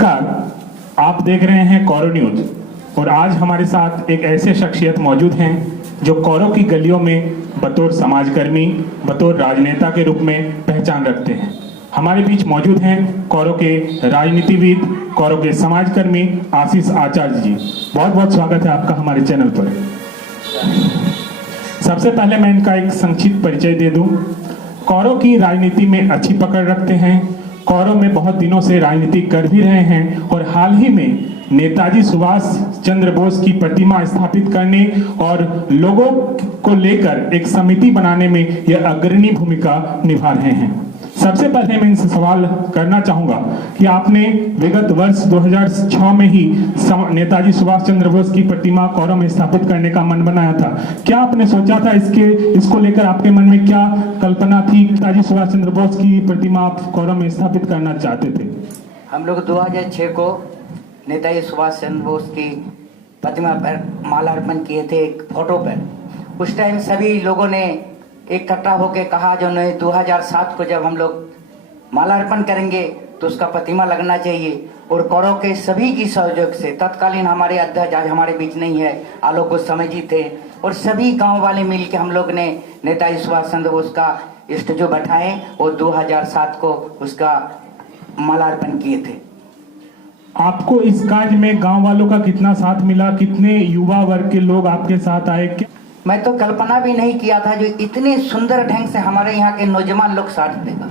नमस्कार, आप देख रहे हैं कौरो न्यूज और आज हमारे साथ एक ऐसे शख्सियत मौजूद हैं जो कौरो की गलियों में बतौर समाजकर्मी, बतौर राजनेता के रूप में पहचान रखते हैं। हमारे बीच मौजूद हैं कौरो के राजनीतिविद, कौरो के समाजकर्मी आशीष आचार्य जी। बहुत बहुत स्वागत है आपका हमारे चैनल पर। सबसे पहले मैं इनका एक संक्षिप्त परिचय दे दूं। कौरो की राजनीति में अच्छी पकड़ रखते हैं, कौरो में बहुत दिनों से राजनीति कर भी रहे हैं और हाल ही में नेताजी सुभाष चंद्र बोस की प्रतिमा स्थापित करने और लोगों को लेकर एक समिति बनाने में यह अग्रणी भूमिका निभा रहे हैं। सबसे पहले मैं इनसे सवाल करना चाहूंगा कि आपने विगत वर्ष 2006 में ही नेताजी सुभाष चंद्र बोस की प्रतिमा कौरो में स्थापित करने का मन बनाया था। क्या आपने सोचा था इसको लेकर आपके मन में क्या कल्पना थी? नेताजी सुभाष चंद्र बोस की प्रतिमा आप कौरो में स्थापित करना चाहते थे? हम लोग 2006 को नेताजी सुभाष चंद्र बोस की प्रतिमा पर माल्यार्पण किए थे, एक फोटो पर। उस टाइम सभी लोगों ने इकट्ठा होकर कहा जो नहीं 2007 को जब हम लोग माल्यार्पण करेंगे तो उसका प्रतिमा लगना चाहिए। और कौरो के सभी की सहयोग से तत्कालीन हमारे अध्यक्ष आज हमारे बीच नहीं है, आलोक गोस्वामी जी थे, और सभी गांव वाले मिलकर हम लोग ने नेताजी सुभाष चंद्र बोस का स्टैचू बैठाए और 2007 को उसका माल्यार्पण किए थे। आपको इस कार्य में गांव वालों का कितना साथ मिला? कितने युवा वर्ग के लोग आपके साथ आए? मैं तो कल्पना भी नहीं किया था जो इतने सुंदर ढंग से हमारे यहाँ के नौजवान लोग साथ देगा।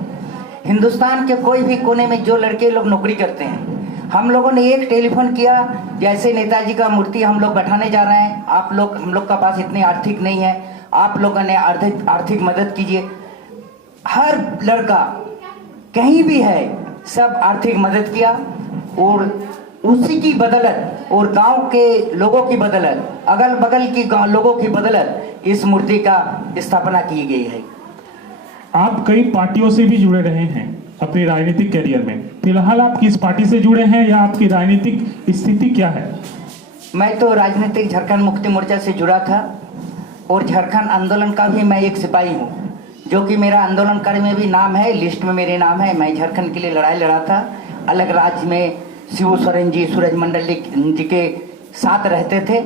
हिंदुस्तान के कोई भी कोने में जो लड़के लोग नौकरी करते हैं, हम लोगों ने एक टेलीफोन किया, जैसे नेताजी का मूर्ति हम लोग बैठाने जा रहे हैं, आप लोग हम लोग का पास इतनी आर्थिक नहीं है, आप लोगों ने आर्थिक मदद कीजिए। हर लड़का कहीं भी है, सब आर्थिक मदद किया और उसी की बदौलत और गांव के लोगों की बदौलत, अगल बगल की लोगों की बदौलत इस मूर्ति का स्थापना की गई है। आप कई पार्टियों से भी जुड़े रहे हैं अपने राजनीतिक करियर में। फिलहाल आप किस पार्टी से जुड़े हैं या आपकी राजनीतिक स्थिति क्या है? मैं तो राजनीतिक झारखंड मुक्ति मोर्चा से जुड़ा था और झारखंड आंदोलन का भी मैं एक सिपाही हूँ, जो कि मेरा आंदोलनकारी में भी नाम है, लिस्ट में मेरे नाम है। मैं झारखंड के लिए लड़ाई लड़ा था। अलग राज्य में शिबू सोरेन जी, सूरज मंडल जी के साथ रहते थे।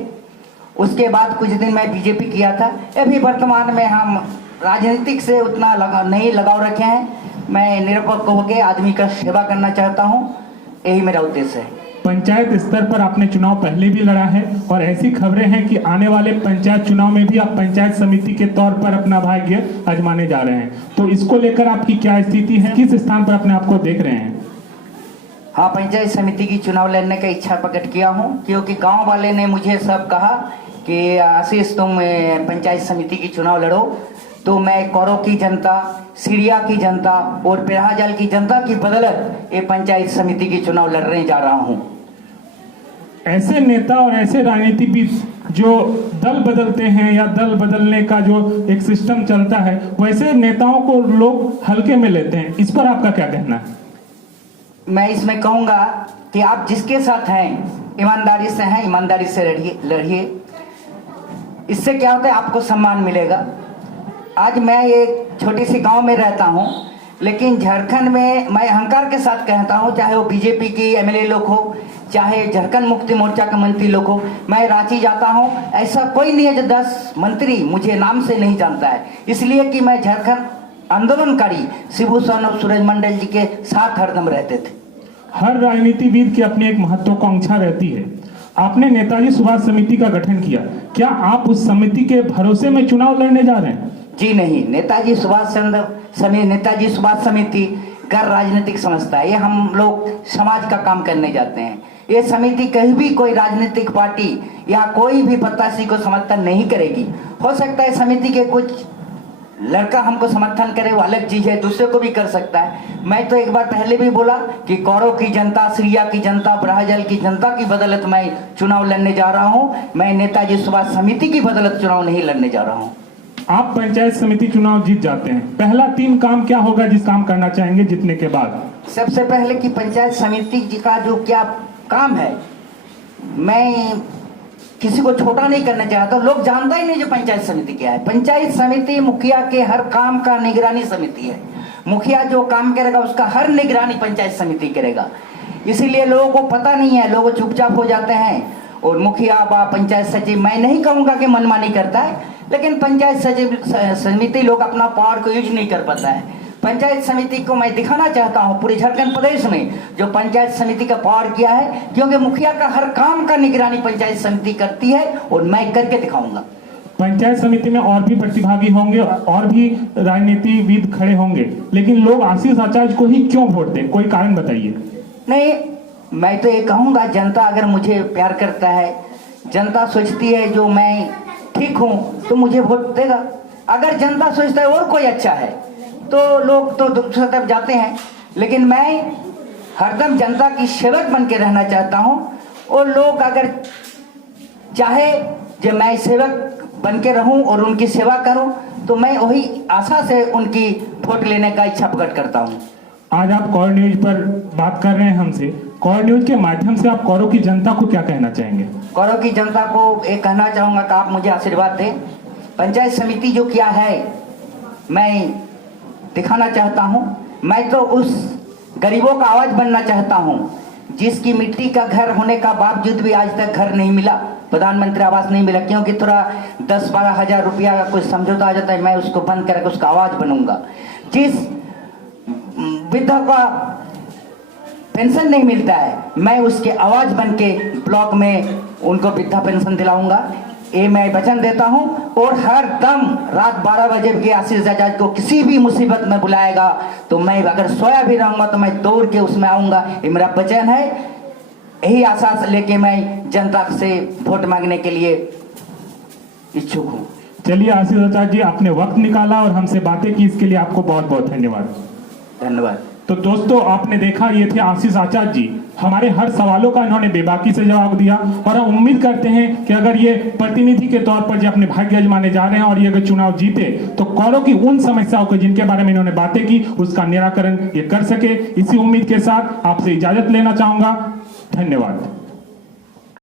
उसके बाद कुछ दिन मैं बीजेपी किया था। अभी वर्तमान में हम राजनीतिक से उतना नहीं लगाव रखे हैं। मैं निरपेक्ष होकर आदमी का सेवा करना चाहता हूं, यही मेरा उद्देश्य है। पंचायत स्तर पर आपने चुनाव पहले भी लड़ा है और ऐसी खबरें हैं कि आने वाले पंचायत चुनाव में भी आप पंचायत समिति के तौर पर अपना भाग्य आजमाने जा रहे हैं, तो इसको लेकर आपकी क्या स्थिति है? किस स्थान पर अपने आप को देख रहे हैं? हाँ, पंचायत समिति की चुनाव लड़ने का इच्छा प्रकट किया हूँ, क्योंकि गांव वाले ने मुझे सब कहा कि आशीष तुम पंचायत समिति की चुनाव लड़ो। तो मैं कौरो की जनता, सीरिया की जनता और पेड़ाजल की जनता की बदौलत ये पंचायत समिति की चुनाव लड़ने जा रहा हूँ। ऐसे नेता और ऐसे राजनीतिविद जो दल बदलते हैं या दल बदलने का जो एक सिस्टम चलता है, वैसे नेताओं को लोग हल्के में लेते हैं, इस पर आपका क्या कहना है? मैं इसमें कहूंगा कि आप जिसके साथ हैं ईमानदारी से हैं, ईमानदारी से लड़िए। इससे क्या होता है, आपको सम्मान मिलेगा। आज मैं एक छोटी सी गांव में रहता हूं, लेकिन झारखंड में मैं अहंकार के साथ कहता हूं, चाहे वो बीजेपी की एमएलए लोग हो, चाहे झारखंड मुक्ति मोर्चा के मंत्री लोग हो। मैं रांची जाता हूं, ऐसा कोई नहीं है जो 10 मंत्री मुझे नाम से नहीं जानता है, इसलिए कि मैं झारखंड आंदोलनकारी शिबू सोरेन और सूरज मंडल जी के साथ हरदम रहते थे। हर राजनीतिविद की अपनी एक महत्वाकांक्षा रहती है। आपने नेताजी सुभाष समिति का गठन किया, क्या आप उस समिति के भरोसे में चुनाव लड़ने जा रहे हैं? जी नहीं, नेताजी सुभाष समिति गैर राजनीतिक संस्था है। ये हम लोग समाज का काम करने जाते हैं। ये समिति कहीं भी कोई राजनीतिक पार्टी या कोई भी प्रत्याशी को समर्थन नहीं करेगी। हो सकता है समिति के कुछ लड़का हमको समर्थन करे, वो अलग चीज है, दूसरे को भी कर सकता है। मैं तो एक बार पहले भी बोला कि कौरो की जनता, सीरिया की जनता, पेड़ाजल की जनता की बदौलत मैं चुनाव लड़ने जा रहा हूं। मैं नेताजी सुभाष समिति की बदौलत चुनाव नहीं लड़ने जा रहा हूं। आप पंचायत समिति चुनाव जीत जाते हैं, पहला 3 काम क्या होगा जिस काम करना चाहेंगे जीतने के बाद? सबसे पहले कि पंचायत समिति का जो क्या काम है, मैं किसी को छोटा नहीं करना चाहता। लोग जानता ही नहीं जो पंचायत समिति क्या है। पंचायत समिति मुखिया के हर काम का निगरानी समिति है। मुखिया जो काम करेगा उसका हर निगरानी पंचायत समिति करेगा। इसीलिए लोगों को पता नहीं है, लोग चुपचाप हो जाते हैं। और मुखिया व पंचायत सचिव, मैं नहीं कहूँगा कि मनमानी करता है, लेकिन पंचायत सचिव समिति लोग अपना पावर को यूज नहीं कर पाता है। पंचायत समिति को मैं दिखाना चाहता हूँ पूरे झारखंड प्रदेश में जो पंचायत समिति का पावर किया है, क्योंकि मुखिया का हर काम का निगरानी पंचायत समिति करती है और मैं करके दिखाऊंगा। पंचायत समिति में और भी प्रतिभागी होंगे और भी राजनीतिविद खड़े होंगे, लेकिन लोग आशीष आचार्य को ही क्यों वोट दें? कोई कारण बताइए। नहीं, मैं तो ये कहूँगा, जनता अगर मुझे प्यार करता है, जनता सोचती है जो मैं ठीक हूँ तो मुझे वोट देगा। अगर जनता सोचता है और कोई अच्छा है तो लोग तो दूसरी तरफ जाते हैं, लेकिन मैं हरदम जनता की सेवक बन के रहना चाहता हूँ। और लोग अगर चाहे कि मैं सेवक बन के रहूं और उनकी सेवा करूं तो मैं वही आशा से उनकी वोट लेने का इच्छा प्रकट करता हूं। आज आप कौर न्यूज पर बात कर रहे हैं हमसे। कौर न्यूज के माध्यम से आप कौरों की जनता को क्या कहना चाहेंगे? कौरों की जनता को एक कहना चाहूँगा कि आप मुझे आशीर्वाद दें। पंचायत समिति जो किया है मैं दिखाना चाहता हूँ। मैं तो उस गरीबों का आवाज़ बनना चाहता हूँ जिसकी मिट्टी का घर होने का बावजूद भी आज तक घर नहीं मिला, प्रधानमंत्री आवास नहीं मिला, क्योंकि थोड़ा 10-12 हज़ार रुपया का कुछ समझौता आ जाता है। मैं उसको बंद करके उसका आवाज़ बनूंगा। जिस वृद्धा का पेंशन नहीं मिलता है, मैं उसके आवाज़ बन के ब्लॉक में उनको वृद्धा पेंशन दिलाऊंगा। ये मैं वचन देता हूं। और हर दम रात 12 बजे भी आशीष आचार्य को किसी भी मुसीबत में बुलाएगा तो मैं अगर सोया भी रहूंगा तो मैं दौड़ के उसमें आऊंगा। ये मेरा वचन है। यही आशा से लेके मैं जनता से वोट मांगने के लिए इच्छुक हूँ। चलिए आशीष आचार्य जी, आपने वक्त निकाला और हमसे बातें की, इसके लिए आपको बहुत बहुत धन्यवाद। धन्यवाद। तो दोस्तों, आपने देखा ये थे आशीष आचार्य जी। हमारे हर सवालों का इन्होंने बेबाकी से जवाब दिया और हम उम्मीद करते हैं कि अगर ये प्रतिनिधि के तौर पर जो अपने भाग्य आजमाने जा रहे हैं और ये अगर चुनाव जीते तो कौरों की उन समस्याओं को जिनके बारे में इन्होंने बातें की उसका निराकरण ये कर सके। इसी उम्मीद के साथ आपसे इजाजत लेना चाहूंगा। धन्यवाद।